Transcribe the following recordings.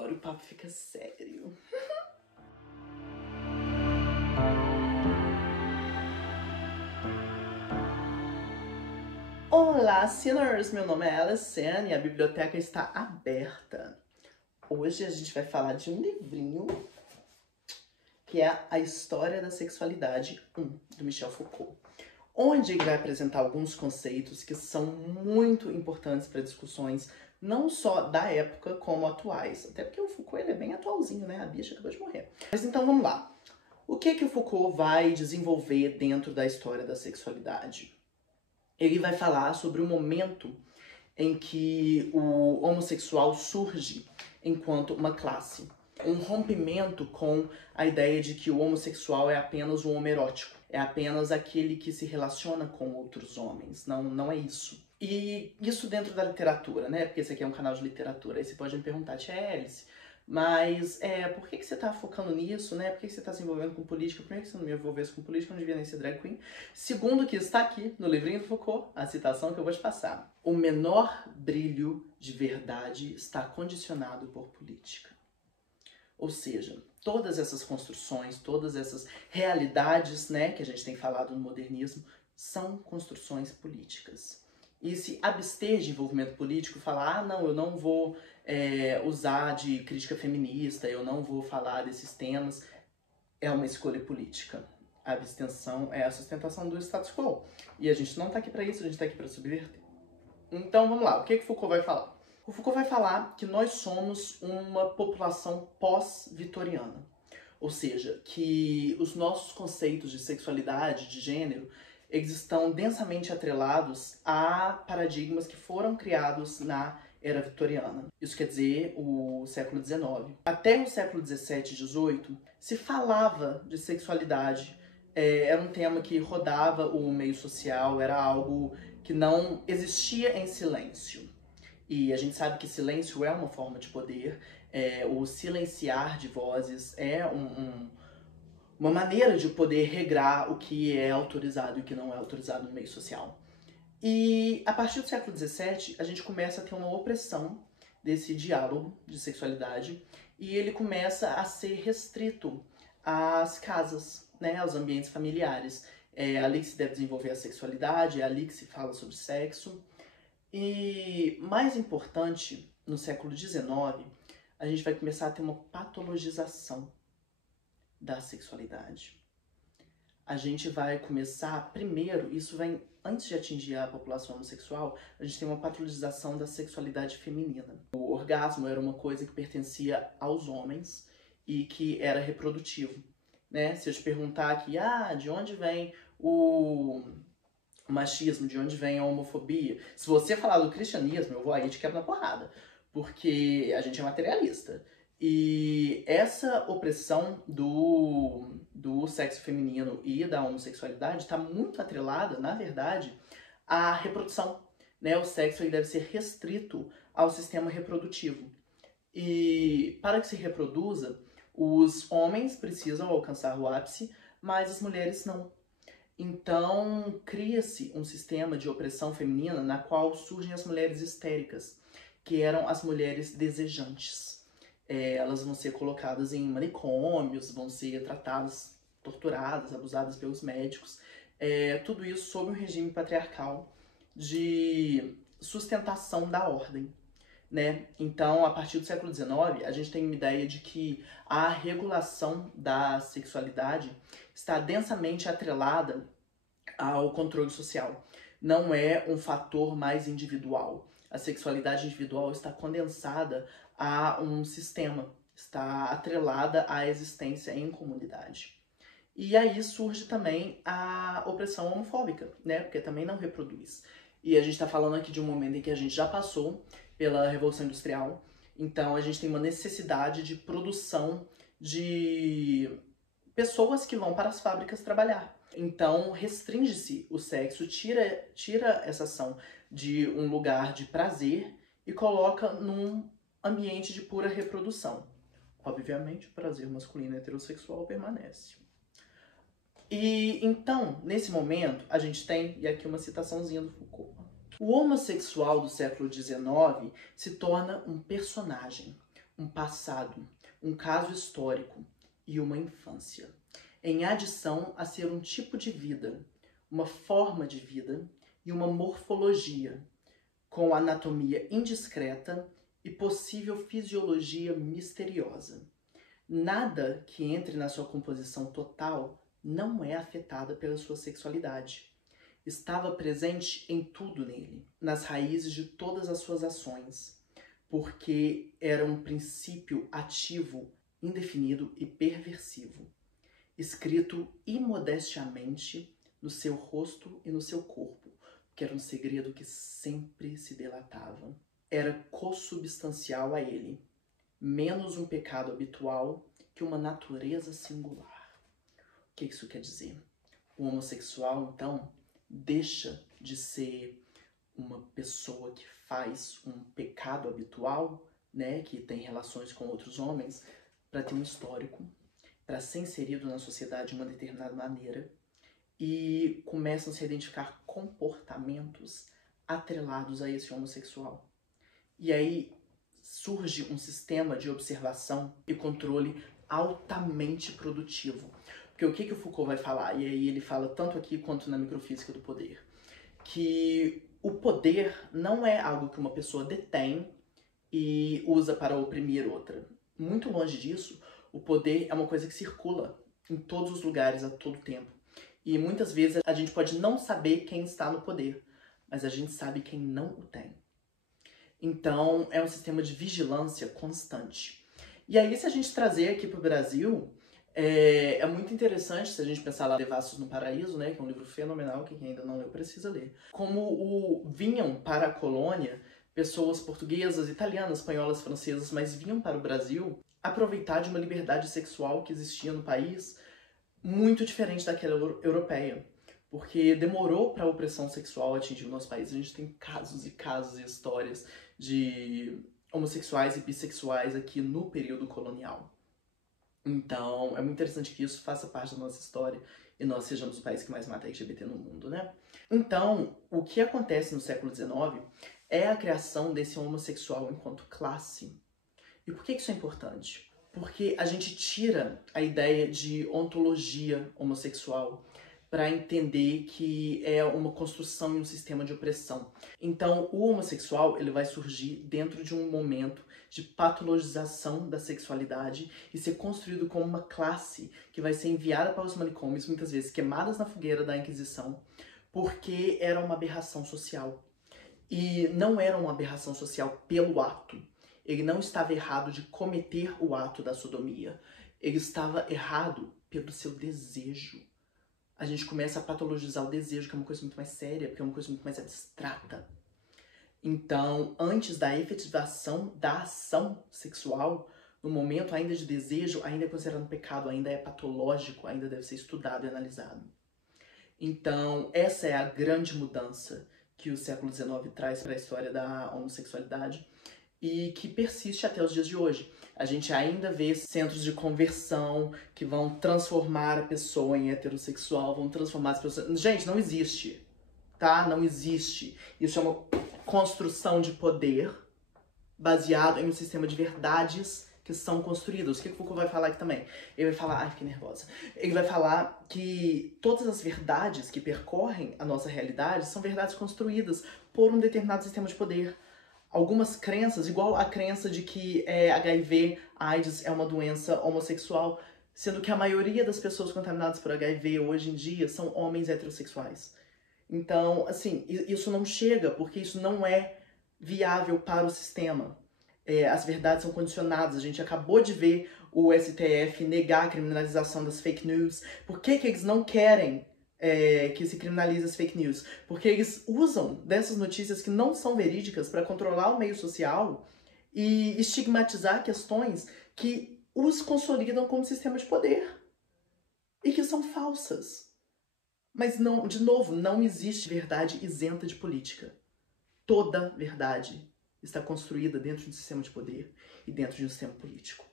Agora o papo fica sério. Olá, sinners! Meu nome é Alessandra e a biblioteca está aberta. Hoje a gente vai falar de um livrinho que é A História da Sexualidade 1, do Michel Foucault, onde ele vai apresentar alguns conceitos que são muito importantes para discussões não só da época como atuais. Até porque o Foucault ele é bem atualzinho, né? A bicha acabou de morrer. Mas então vamos lá. O que o Foucault vai desenvolver dentro da história da sexualidade? Ele vai falar sobre o momento em que o homossexual surge enquanto uma classe. Um rompimento com a ideia de que o homossexual é apenas um homem erótico. É apenas aquele que se relaciona com outros homens. Não é isso. E isso dentro da literatura, né? Porque esse aqui é um canal de literatura. Aí você pode me perguntar, Tia Hélice, mas por que você tá focando nisso, né? Por que você tá se envolvendo com política? Por que você não me envolvesse com política? Eu não devia nem ser drag queen. Segundo o que está aqui no livrinho do Foucault, a citação que eu vou te passar. O menor brilho de verdade está condicionado por política. Ou seja, todas essas construções, todas essas realidades, né, que a gente tem falado no modernismo, são construções políticas. E se abster de envolvimento político, falar, não, eu não vou usar de crítica feminista, eu não vou falar desses temas, é uma escolha política. A abstenção é a sustentação do status quo. E a gente não está aqui para isso, a gente está aqui para subverter. Então vamos lá, o que Foucault vai falar? O Foucault vai falar que nós somos uma população pós-vitoriana. Ou seja, que os nossos conceitos de sexualidade, de gênero, eles estão densamente atrelados a paradigmas que foram criados na era vitoriana. Isso quer dizer o século XIX. Até o século XVII e XVIII se falava de sexualidade. Era um tema que rodava o meio social, era algo que não existia em silêncio. E a gente sabe que silêncio é uma forma de poder, o silenciar de vozes é uma maneira de poder regrar o que é autorizado e o que não é autorizado no meio social. E a partir do século XVII, a gente começa a ter uma opressão desse diálogo de sexualidade e ele começa a ser restrito às casas, né, aos ambientes familiares. É ali que se deve desenvolver a sexualidade, é ali que se fala sobre sexo. E mais importante, no século XIX, a gente vai começar a ter uma patologização da sexualidade. A gente vai começar, primeiro, isso vem antes de atingir a população homossexual, a gente tem uma patologização da sexualidade feminina. O orgasmo era uma coisa que pertencia aos homens e que era reprodutivo, né? Se eu te perguntar aqui, de onde vem o machismo, de onde vem a homofobia, se você falar do cristianismo, eu vou aí te quebro na porrada, porque a gente é materialista. E essa opressão do sexo feminino e da homossexualidade está muito atrelada, na verdade, à reprodução, né? O sexo ele deve ser restrito ao sistema reprodutivo. E para que se reproduza, os homens precisam alcançar o ápice, mas as mulheres não. Então, cria-se um sistema de opressão feminina na qual surgem as mulheres histéricas, que eram as mulheres desejantes. Elas vão ser colocadas em manicômios, vão ser tratadas, torturadas, abusadas pelos médicos. Tudo isso sob um regime patriarcal de sustentação da ordem, né? Então, a partir do século XIX, a gente tem uma ideia de que a regulação da sexualidade está densamente atrelada ao controle social. Não é um fator mais individual. A sexualidade individual está condensada a um sistema, está atrelada à existência em comunidade. E aí surge também a opressão homofóbica, né? Porque também não reproduz. E a gente está falando aqui de um momento em que a gente já passou pela Revolução Industrial, então a gente tem uma necessidade de produção de pessoas que vão para as fábricas trabalhar. Então restringe-se o sexo, tira essa ação de um lugar de prazer e coloca num ambiente de pura reprodução. Obviamente o prazer masculino heterossexual permanece. E então, nesse momento, a gente tem, e aqui uma citaçãozinha do Foucault, o homossexual do século XIX se torna um personagem um passado, um caso histórico e uma infância, em adição a ser um tipo de vida, uma forma de vida e uma morfologia, com anatomia indiscreta e possível fisiologia misteriosa. Nada que entre na sua composição total não é afetada pela sua sexualidade. Estava presente em tudo nele, nas raízes de todas as suas ações, porque era um princípio ativo, indefinido e perversivo, escrito imodestamente no seu rosto e no seu corpo, que era um segredo que sempre se delatava. Era consubstancial a ele, menos um pecado habitual que uma natureza singular. O que isso quer dizer? O homossexual, então, deixa de ser uma pessoa que faz um pecado habitual, né, que tem relações com outros homens, para ter um histórico, para ser inserido na sociedade de uma determinada maneira, e começam a se identificar comportamentos atrelados a esse homossexual. E aí surge um sistema de observação e controle altamente produtivo. Porque o que o Foucault vai falar, e aí ele fala tanto aqui quanto na microfísica do poder, que o poder não é algo que uma pessoa detém e usa para oprimir outra. Muito longe disso, o poder é uma coisa que circula em todos os lugares, a todo tempo. E muitas vezes a gente pode não saber quem está no poder, mas a gente sabe quem não o tem. Então, é um sistema de vigilância constante. E aí, se a gente trazer aqui para o Brasil, é muito interessante se a gente pensar lá Devassos no Paraíso, né, que é um livro fenomenal, que quem ainda não leu precisa ler. Como vinham para a colônia pessoas portuguesas, italianas, espanholas, francesas, mas vinham para o Brasil aproveitar de uma liberdade sexual que existia no país muito diferente daquela europeia. Porque demorou para a opressão sexual atingir o nosso país. A gente tem casos e casos e histórias de homossexuais e bissexuais aqui no período colonial. Então, é muito interessante que isso faça parte da nossa história e nós sejamos o país que mais mata LGBT no mundo, né? Então, o que acontece no século XIX é a criação desse homossexual enquanto classe. E por que isso é importante? Porque a gente tira a ideia de ontologia homossexual para entender que é uma construção e um sistema de opressão. Então, o homossexual ele vai surgir dentro de um momento de patologização da sexualidade e ser construído como uma classe que vai ser enviada para os manicômios, muitas vezes queimadas na fogueira da Inquisição, porque era uma aberração social. E não era uma aberração social pelo ato. Ele não estava errado de cometer o ato da sodomia. Ele estava errado pelo seu desejo. A gente começa a patologizar o desejo, que é uma coisa muito mais séria, porque é uma coisa muito mais abstrata. Então, antes da efetivação da ação sexual, no momento ainda de desejo, ainda é considerado um pecado, ainda é patológico, ainda deve ser estudado e analisado. Então, essa é a grande mudança que o século XIX traz para a história da homossexualidade e que persiste até os dias de hoje. A gente ainda vê centros de conversão que vão transformar a pessoa em heterossexual, vão transformar as pessoas... Gente, não existe, tá? Não existe. Isso é uma construção de poder baseado em um sistema de verdades que são construídas. O que o Foucault vai falar aqui também? Ele vai falar... Ai, fiquei nervosa. Ele vai falar que todas as verdades que percorrem a nossa realidade são verdades construídas por um determinado sistema de poder. Algumas crenças, igual a crença de que HIV, AIDS é uma doença homossexual, sendo que a maioria das pessoas contaminadas por HIV hoje em dia são homens heterossexuais. Então, assim, isso não chega, porque isso não é viável para o sistema. As verdades são condicionadas. A gente acabou de ver o STF negar a criminalização das fake news. Por que eles não querem que se criminalize as fake news? Porque eles usam dessas notícias que não são verídicas para controlar o meio social e estigmatizar questões que os consolidam como sistema de poder e que são falsas. Mas, não, de novo, não existe verdade isenta de política. Toda verdade está construída dentro de um sistema de poder e dentro de um sistema político.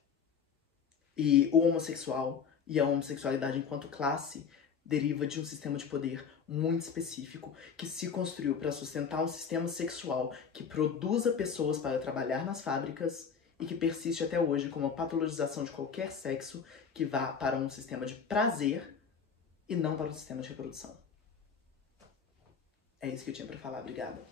E o homossexual e a homossexualidade enquanto classe deriva de um sistema de poder muito específico que se construiu para sustentar um sistema sexual que produza pessoas para trabalhar nas fábricas e que persiste até hoje como a patologização de qualquer sexo que vá para um sistema de prazer e não para um sistema de reprodução. É isso que eu tinha pra falar. Obrigada.